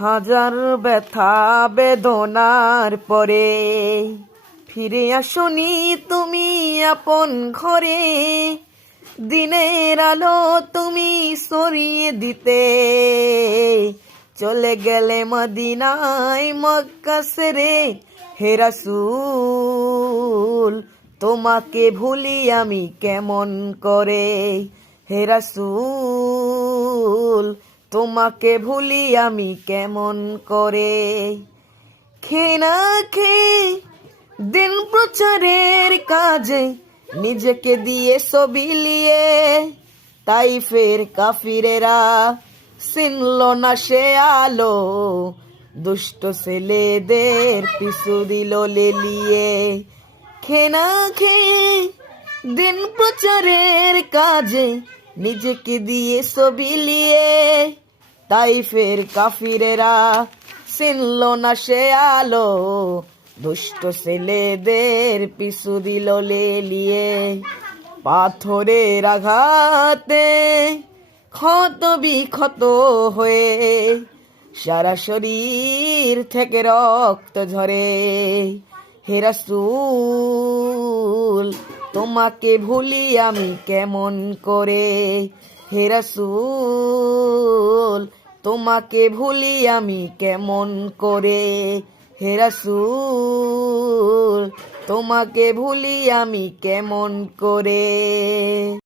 হাজার ব্যথা বেদনার পরে ফিরে আসনি তুমি আপন ঘরে। দিনের আলো তুমি সরিয়ে দিতে চলে গেলে মদিনায় মক্কা ছেড়ে। হে রাসূল তোমাকে ভুলি আমি কেমন করে। হে রাসূল তোমাকে ভুলি আমি কেমন করে। খেয়ে না খেয়ে দিন প্রচারের কাজে নিজেকে দিয়ে বিলিয়ে তাইফের কাফিরেরা চিনল না সে আলো। দুষ্ট ছেলেদের পিছু দিল লেলিয়ে। খেয়ে না খেয়ে দিন প্রচারের কাজে নিজেকে দিয়ে বিলিয়ে তাইফের কাফিরেরা চিনল না সে আলো। দুষ্ট ছেলেদের পিছু দিল লেলিয়ে। পাথরের আঘাতে ক্ষত বিক্ষত হয়ে সারা শরীর থেকে রক্ত ঝরে। হে রাসূল তোমাকে ভুলি আমি কেমন করে। হে রাসূল তোমাকে ভুলি আমি কেমন করে। হে রাসূল তোমাকে ভুলি আমি কেমন করে।